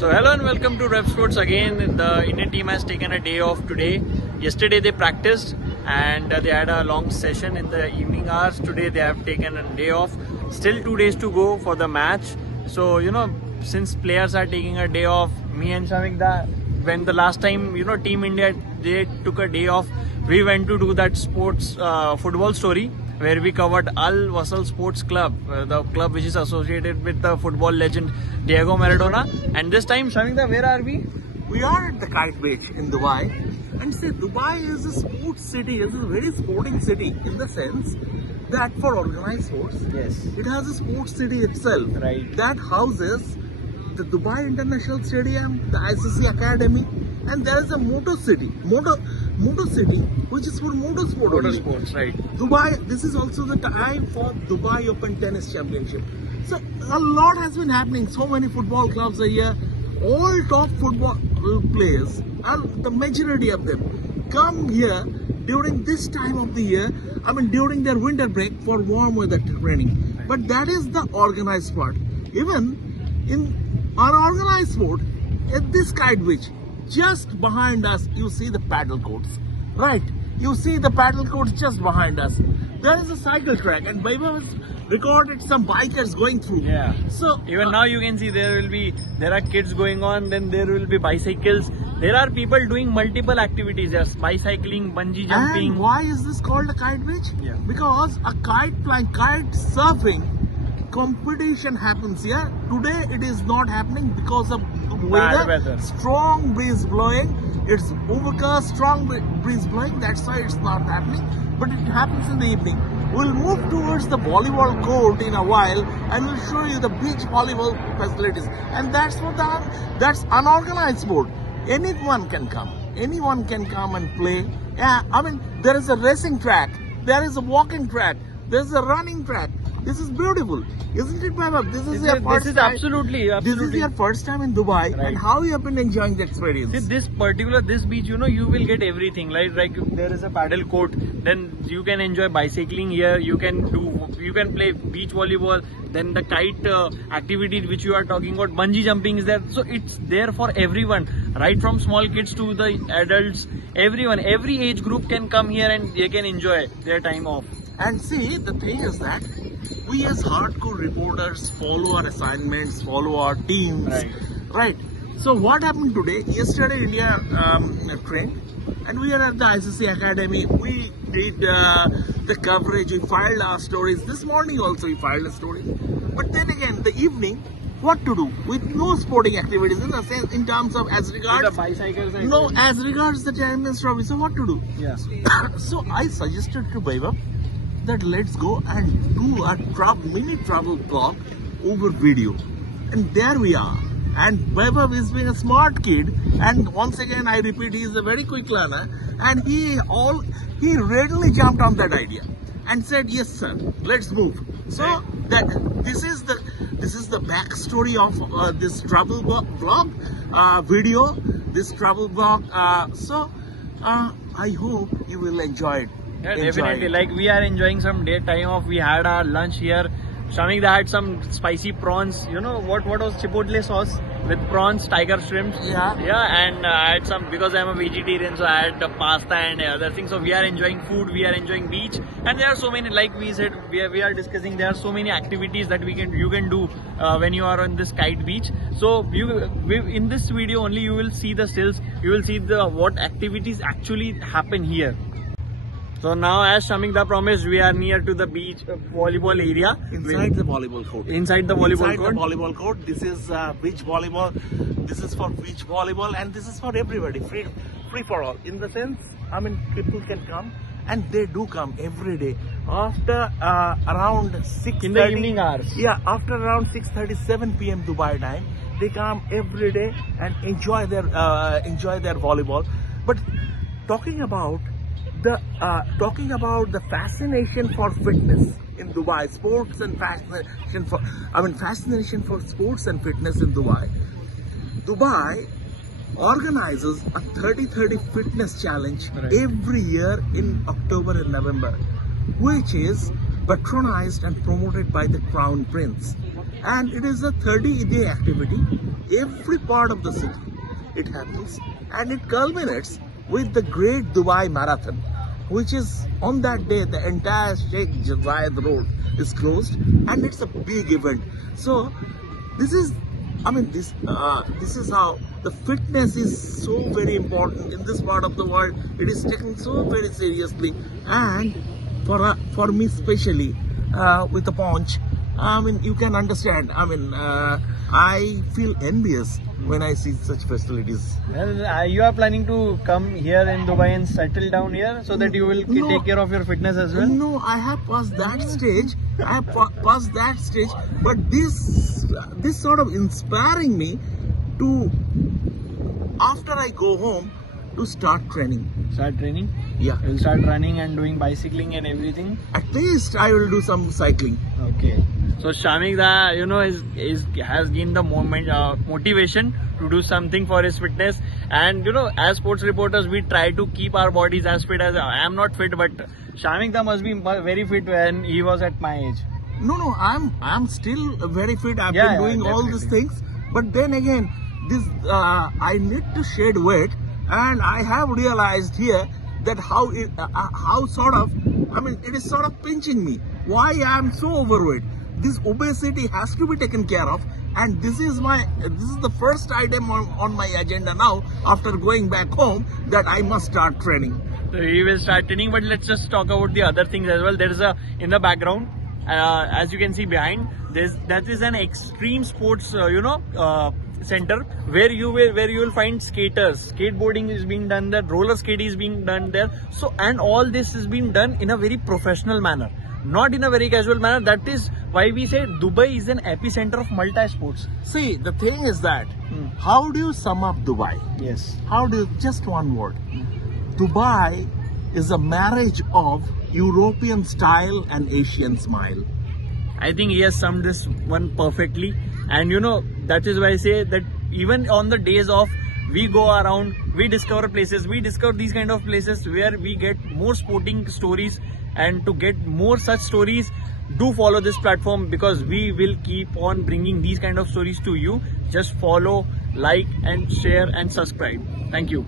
So hello and welcome to Rev Sports again. The Indian team has taken a day off today. Yesterday they practiced and they had a long session in the evening hours. Today they have taken a day off. Still 2 days to go for the match. So since players are taking a day off, me and Shamik, when the last time Team India they took a day off, we went to do that sports football story where we covered Al Wasl Sports Club, the club which is associated with the football legend Diego Maradona. And this time, Shamik, where are we? We are at the Kite Beach in Dubai. And say Dubai is a sports city, is a very sporting city in the sense that for organized sports, Yes. it has a sports city itself. Right. That houses the Dubai International Stadium, the ICC Academy, and there is a Motor City, which is for motorsport. Motorsports, right. Dubai, this is also the time for Dubai Open Tennis Championship. So a lot has been happening. So many football clubs are here. All top football players, and the majority of them, come here during this time of the year. I mean, during their winter break for warm weather training. But that is the organized part. Even in unorganized sport, at this Kite Beach, just behind us, you see the paddle courts. Right, you see the paddle courts just behind us. There is a cycle track, and Vaibhav has recorded some bikers going through. Yeah. So even now you can see there are kids going on, then there will be bicycles. There are people doing multiple activities, yes, bicycling, bungee jumping. And why is this called a Kite Beach? Yeah. Because a kite surfing competition happens here. Today it is not happening because of Bad weather. Strong breeze blowing. It's overcast, strong breeze blowing. That's why it's not happening. But it happens in the evening. We'll move towards the volleyball court in a while, and we'll show you the beach volleyball facilities. And that's that's unorganized sport. Anyone can come. Anyone can come and play. Yeah, I mean, there is a racing track. There is a walking track. There's a running track. This is beautiful, isn't it, Vaibhav? This is your first time. Absolutely. This is your first time in Dubai, Right. and how you have been enjoying the experience? See, this beach, you will get everything. Like there is a paddle court, then you can enjoy bicycling here. You can play beach volleyball. Then the kite activity which you are talking about, bungee jumping is there. So it's there for everyone, right from small kids to the adults. Everyone, every age group can come here and they can enjoy their time off. And see, the thing is that we as hardcore reporters follow our assignments, follow our teams. Right. So what happened today? Yesterday India trained, and we are at the ICC Academy. We did the coverage, we filed our stories. This morning also we filed a story. But then again, the evening, what to do? With no sporting activities in the sense, in terms of as regards the bicycles. as regards the Champions Trophy. So what to do? Yeah. So I suggested to Vaibhav that let's go and do a mini travel blog over video. And there we are. And Vaibhav is being a smart kid, and once again I repeat, he is a very quick learner, and he readily jumped on that idea and said, yes sir, let's move. So this is the backstory of this travel vlog video, this travel vlog. So I hope you will enjoy it. Yeah, definitely. Like we are enjoying some daytime off. We had our lunch here. Shamik had some spicy prawns. What was chipotle sauce with prawns, tiger shrimps. Yeah. Yeah, and I had some, because I'm a vegetarian, so I had pasta and other things. So we are enjoying food, we are enjoying beach, and there are so many, like we said, we are discussing, there are so many activities that you can do when you are on this Kite Beach. So in this video only you will see the stills, you will see what activities actually happen here. So now, as Shamik promised, we are near to the beach volleyball area. Inside the volleyball court. Inside the volleyball court. Inside the volleyball court. This is beach volleyball. This is for beach volleyball, and this is for everybody, free for all. In the sense, I mean, people can come, and they do come every day after around 6:30 in the evening hours. Yeah, after around 6:37 p.m. Dubai time, they come every day and enjoy their volleyball. But talking about the fascination for fitness in Dubai, fascination for sports and fitness in Dubai. Dubai organizes a 30-30 fitness challenge every year in October and November, which is patronized and promoted by the Crown Prince. And it is a 30-day activity every part of the city. It happens, and it culminates with the Great Dubai Marathon, which is on that day the entire Sheikh Zayed Road is closed, and it's a big event. So this is, I mean, this is how the fitness is so very important in this part of the world. It is taken so very seriously, and for me especially, with the Punch, I mean, you can understand. I mean, I feel envious when I see such facilities. Well, you are planning to come here in Dubai and settle down here so that you will take care of your fitness as well? No, I have passed that stage. I have passed that stage. But this sort of inspiring me to, after I go home, to start training. Start training? Yeah. You will start running and doing bicycling and everything? At least I will do some cycling. Okay. So Shamik Da, you know, has gained the motivation to do something for his fitness. And you know, as sports reporters, we try to keep our bodies as fit as I am not fit, but Shamik Da must be very fit when he was at my age. No, I'm still very fit. I've Yeah, been doing all these things. But then again, this I need to shed weight, and I have realized here that how sort of, I mean, it is sort of pinching me. Why I am so overweight? This obesity has to be taken care of, and this is the first item on my agenda now, after going back home, that I must start training. So he will start training, but let's just talk about the other things as well. There is in the background, as you can see behind, that is an extreme sports center where you will find skaters. Skateboarding is being done there, roller skating is being done there. So, and all this is being done in a very professional manner, not in a very casual manner. That is why we say Dubai is an epicenter of multi-sports. See, the thing is that, how do you sum up Dubai? Yes. How do you, just one word. Dubai is a marriage of European style and Asian smile. I think he has summed this one perfectly. And you know, that is why I say that even on the days off, we go around, we discover places, we discover these kind of places where we get more sporting stories. And to get more such stories, do follow this platform, because we will keep on bringing these kind of stories to you. Just follow, like and share and subscribe. Thank you.